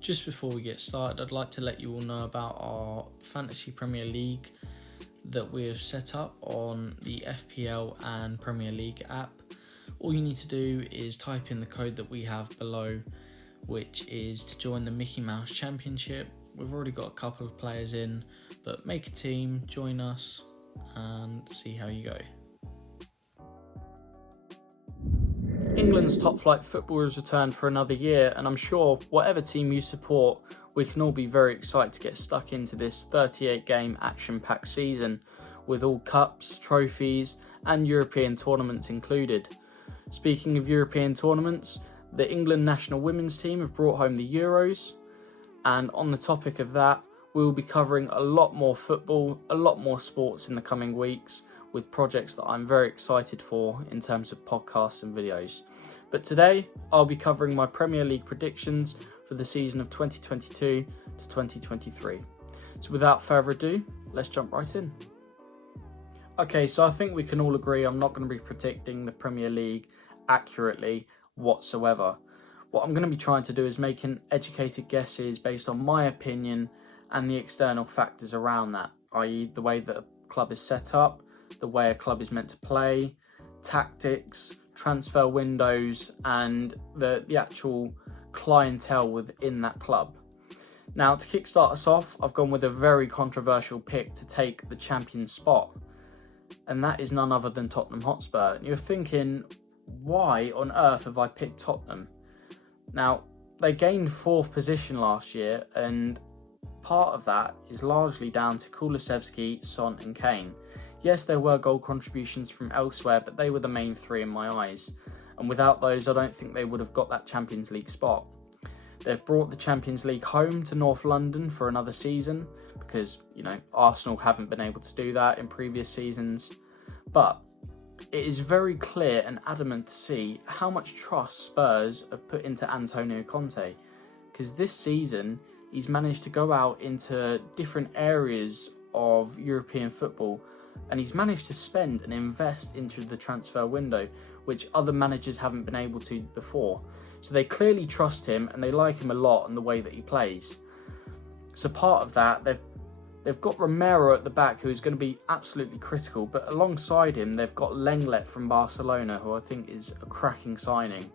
Just before we get started, I'd like to let you all know about our Fantasy Premier League that we have set up on the FPL and Premier League app. All you need to do is type in the code that we have below, which is to join the Mickey Mouse Championship. We've already got a couple of players in, but make a team, join us, and see how you go. England's top flight football has returned for another year, and I'm sure whatever team you support, we can all be very excited to get stuck into this 38 game action-packed season with all cups, trophies and European tournaments included. Speaking of European tournaments, the England national women's team have brought home the Euros, and on the topic of that, we will be covering a lot more football, a lot more sports in the coming weeks, with projects that I'm very excited for in terms of podcasts and videos. But today, I'll be covering my Premier League predictions for the season of 2022 to 2023. So without further ado, let's jump right in. Okay, so I think we can all agree I'm not going to be predicting the Premier League accurately whatsoever. What I'm going to be trying to do is making educated guesses based on my opinion and the external factors around that, i.e. the way that a club is set up, the way a club is meant to play, tactics, transfer windows, and the actual clientele within that club. Now, to kickstart us off, I've gone with a very controversial pick to take the champion spot, and that is none other than Tottenham Hotspur. And you're thinking, why on earth have I picked Tottenham? Now, they gained 4th position last year, and part of that is largely down to Kulusevski, Son and Kane. Yes, there were goal contributions from elsewhere, but they were the main three in my eyes. And without those, I don't think they would have got that Champions League spot. They've brought the Champions League home to North London for another season because, Arsenal haven't been able to do that in previous seasons. But it is very clear and adamant to see how much trust Spurs have put into Antonio Conte. Because this season, he's managed to go out into different areas of European football, and he's managed to spend and invest into the transfer window, which other managers haven't been able to before. So they clearly trust him and they like him a lot and the way that he plays. So part of that, they've got Romero at the back, who is going to be absolutely critical, but alongside him they've got Lenglet from Barcelona, who I think is a cracking signing.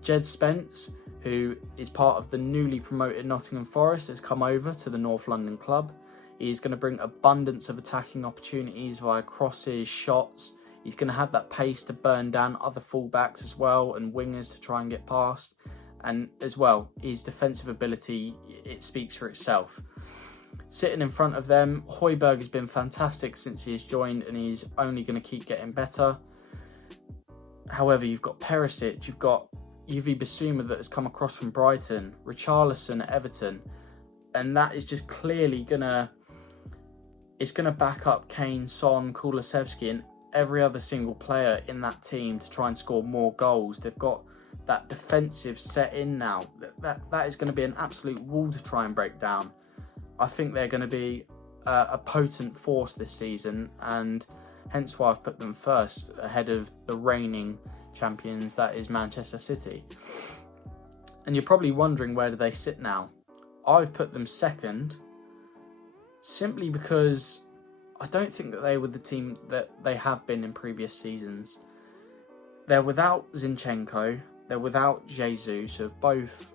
Jed Spence, who is part of the newly promoted Nottingham Forest, has come over to the North London club. He's going to bring abundance of attacking opportunities via crosses, shots. He's going to have that pace to burn down other fullbacks as well and wingers to try and get past. And as well, his defensive ability, it speaks for itself. Sitting in front of them, Højbjerg has been fantastic since he's joined, and he's only going to keep getting better. However, you've got Perisic, you've got Yves Bissouma that has come across from Brighton, Richarlison at Everton, and that is just clearly going to back up Kane, Son, Kulusevski and every other single player in that team to try and score more goals. They've got that defensive set in now. That is going to be an absolute wall to try and break down. I think they're going to be a potent force this season, and hence why I've put them first ahead of the reigning champions, that is Manchester City. And you're probably wondering, where do they sit now? I've put them second, simply because I don't think that they were the team that they have been in previous seasons. They're without Zinchenko, they're without Jesus, who have both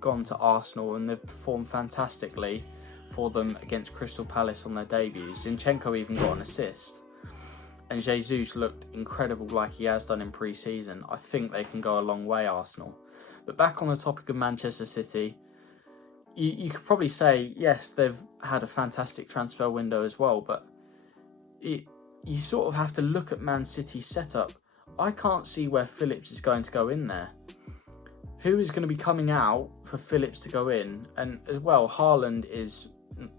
gone to Arsenal and they've performed fantastically for them against Crystal Palace on their debuts. Zinchenko even got an assist. And Jesus looked incredible like he has done in pre-season. I think they can go a long way, Arsenal. But back on the topic of Manchester City, you could probably say, yes, they've had a fantastic transfer window as well, but you sort of have to look at Man City's setup. I can't see where Phillips is going to go in there. Who is going to be coming out for Phillips to go in? And as well, Haaland is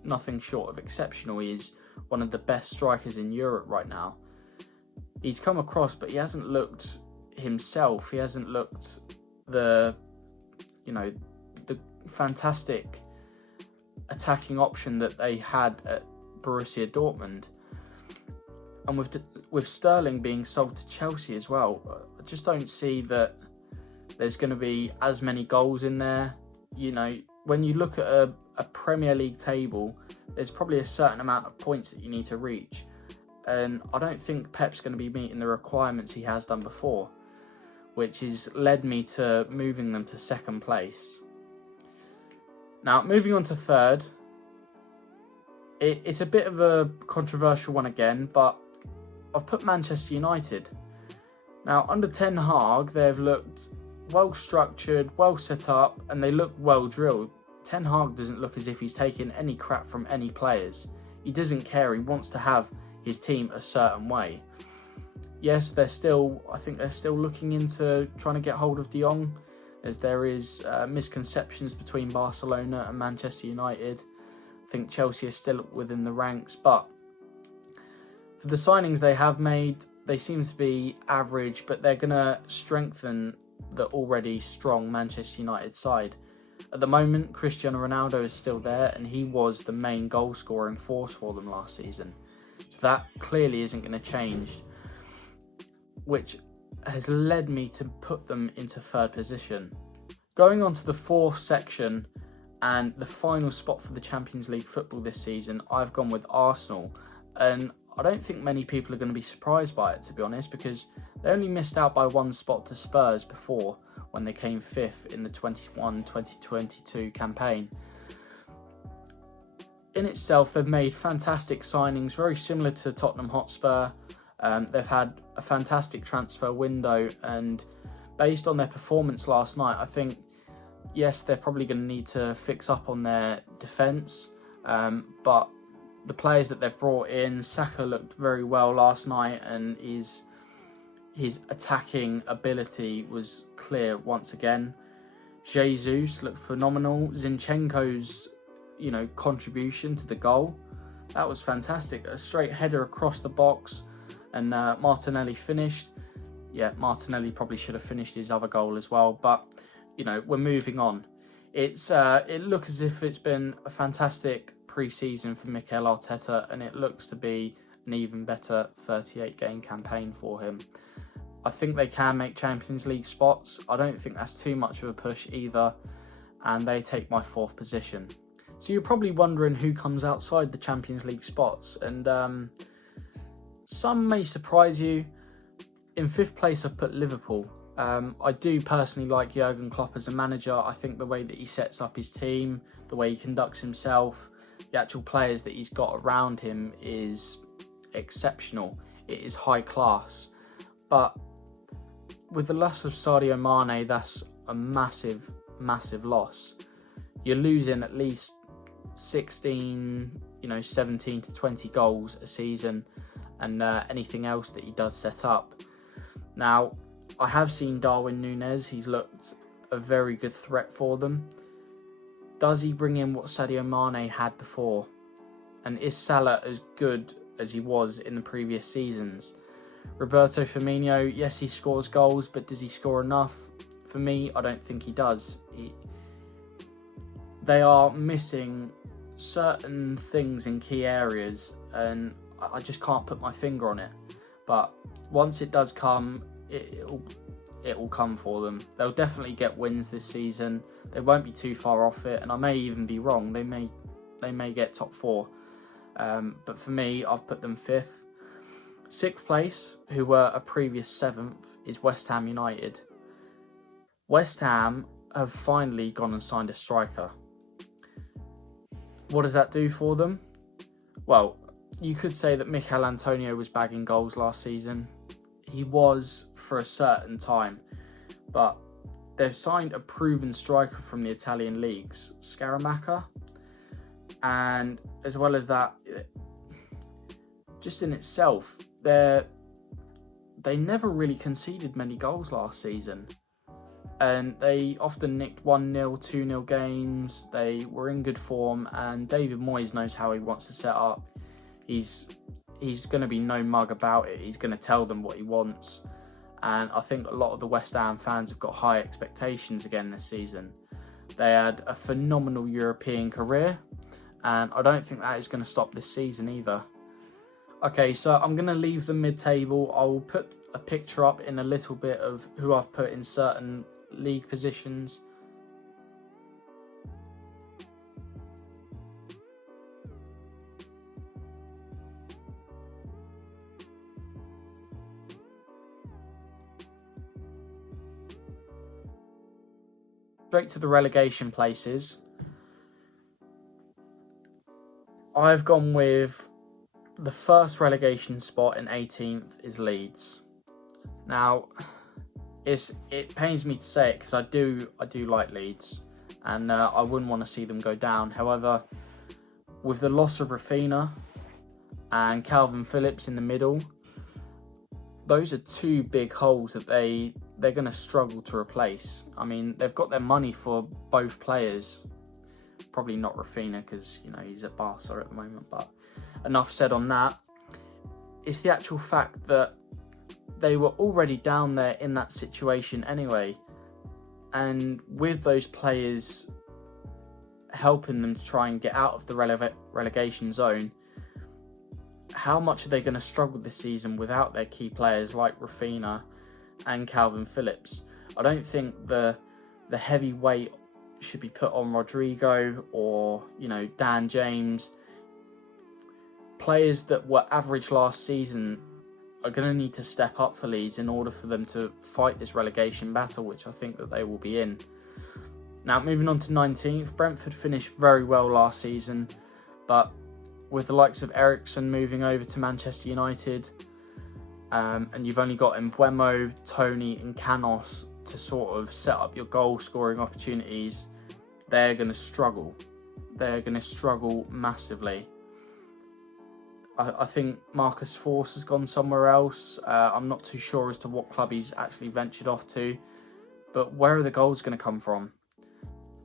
nothing short of exceptional. He's one of the best strikers in Europe right now. He's come across, but he hasn't looked himself. He hasn't looked the fantastic attacking option that they had at Borussia Dortmund. And with Sterling being sold to Chelsea as well, I just don't see that there's going to be as many goals in there. You know, when you look at a Premier League table, there's probably a certain amount of points that you need to reach. And I don't think Pep's going to be meeting the requirements he has done before, which has led me to moving them to second place. Now, moving on to third, it's a bit of a controversial one again, but I've put Manchester United. Now, under Ten Hag, they've looked well structured, well set up, and they look well drilled. Ten Hag doesn't look as if he's taking any crap from any players. He doesn't care. He wants to have his team a certain way. Yes, I think they're still looking into trying to get hold of De Jong, as there is misconceptions between Barcelona and Manchester United. I think Chelsea is still within the ranks, but for the signings they have made, they seem to be average, but they're going to strengthen the already strong Manchester United side. At the moment, Cristiano Ronaldo is still there, and he was the main goal-scoring force for them last season. So that clearly isn't going to change, which has led me to put them into third position. Going on to the fourth section and the final spot for the Champions League football this season, I've gone with Arsenal. And I don't think many people are going to be surprised by it, to be honest, because they only missed out by one spot to Spurs before, when they came fifth in the 21-2022 campaign. In itself, they've made fantastic signings, very similar to Tottenham Hotspur. They've had a fantastic transfer window, and based on their performance last night, I think, yes, they're probably going to need to fix up on their defence, but the players that they've brought in, Saka looked very well last night, and his attacking ability was clear once again. Jesus looked phenomenal. Zinchenko's, contribution to the goal, that was fantastic. A straight header across the box, and Martinelli finished. Yeah, Martinelli probably should have finished his other goal as well, but we're moving on. It looks as if it's been a fantastic pre-season for Mikel Arteta, and it looks to be an even better 38-game campaign for him. I think they can make Champions League spots. I don't think that's too much of a push either, and they take my fourth position. So you're probably wondering who comes outside the Champions League spots, and some may surprise you. In fifth place, I've put Liverpool. I do personally like Jurgen Klopp as a manager. I think the way that he sets up his team, the way he conducts himself, the actual players that he's got around him is exceptional. It is high class. But with the loss of Sadio Mane, that's a massive, massive loss. You're losing at least 17 to 20 goals a season, and anything else that he does set up. Now, I have seen Darwin Núñez. He's looked a very good threat for them. Does he bring in what Sadio Mane had before? And is Salah as good as he was in the previous seasons? Roberto Firmino, yes, he scores goals, but does he score enough? For me, I don't think he does. They are missing certain things in key areas, and I just can't put my finger on it. But once it does come, it will come for them. They'll definitely get wins this season. They won't be too far off it, and I may even be wrong. They may get top four. But for me, I've put them fifth. Sixth place, who were a previous seventh, is West Ham United. West Ham have finally gone and signed a striker. What does that do for them? Well, you could say that Mikel Antonio was bagging goals last season. He was for a certain time, but they've signed a proven striker from the Italian leagues, Scamacca, and as well as that, just in itself, they never really conceded many goals last season, and they often nicked 1-0, 2-0 games. They were in good form, and David Moyes knows how he wants to set up. He's going to be no mug about it. He's going to tell them what he wants. And I think a lot of the West Ham fans have got high expectations again this season. They had a phenomenal European career, and I don't think that is going to stop this season either. Okay, so I'm going to leave the mid-table. I will put a picture up in a little bit of who I've put in certain league positions. Straight to the relegation places. I've gone with the first relegation spot in 18th is Leeds. Now, it pains me to say it because I do like Leeds, and I wouldn't want to see them go down. However, with the loss of Raphinha and Calvin Phillips in the middle, those are two big holes that they're going to struggle to replace. I mean, they've got their money for both players. Probably not Raphinha because, you know, he's at Barca at the moment, but enough said on that. It's the actual fact that they were already down there in that situation anyway, and with those players helping them to try and get out of the relegation zone, how much are they going to struggle this season without their key players like Raphinha and Calvin Phillips? I don't think the heavy weight should be put on Rodrigo or, you know, Dan James. Players that were average last season are going to need to step up for Leeds in order for them to fight this relegation battle, which I think that they will be in. Now, moving on to 19th, Brentford finished very well last season, but with the likes of Eriksen moving over to Manchester United, and you've only got Mbeumo, Toney and Canos to sort of set up your goal-scoring opportunities, they're going to struggle. They're going to struggle massively. I think Marcus Forss has gone somewhere else. I'm not too sure as to what club he's actually ventured off to. But where are the goals going to come from?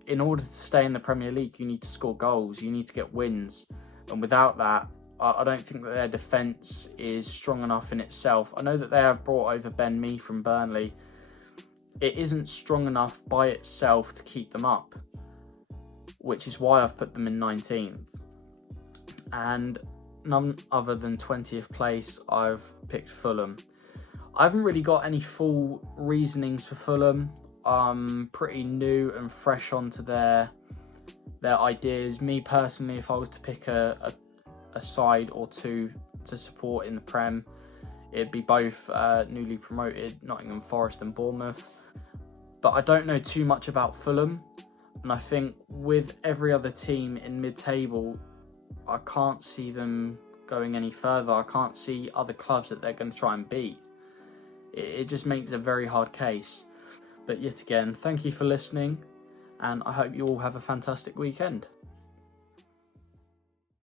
In order to stay in the Premier League, you need to score goals. You need to get wins. And without that, I don't think that their defence is strong enough in itself. I know that they have brought over Ben Mee from Burnley. It isn't strong enough by itself to keep them up, which is why I've put them in 19th. And none other than 20th place, I've picked Fulham. I haven't really got any full reasonings for Fulham. I'm pretty new and fresh onto their ideas. Me personally, if I was to pick a side or two to support in the Prem, it'd be both newly promoted Nottingham Forest and Bournemouth. But I don't know too much about Fulham, and I think with every other team in mid-table, I can't see them going any further. I can't see other clubs that they're going to try and beat. It just makes a very hard case. But yet again, thank you for listening, and I hope you all have a fantastic weekend.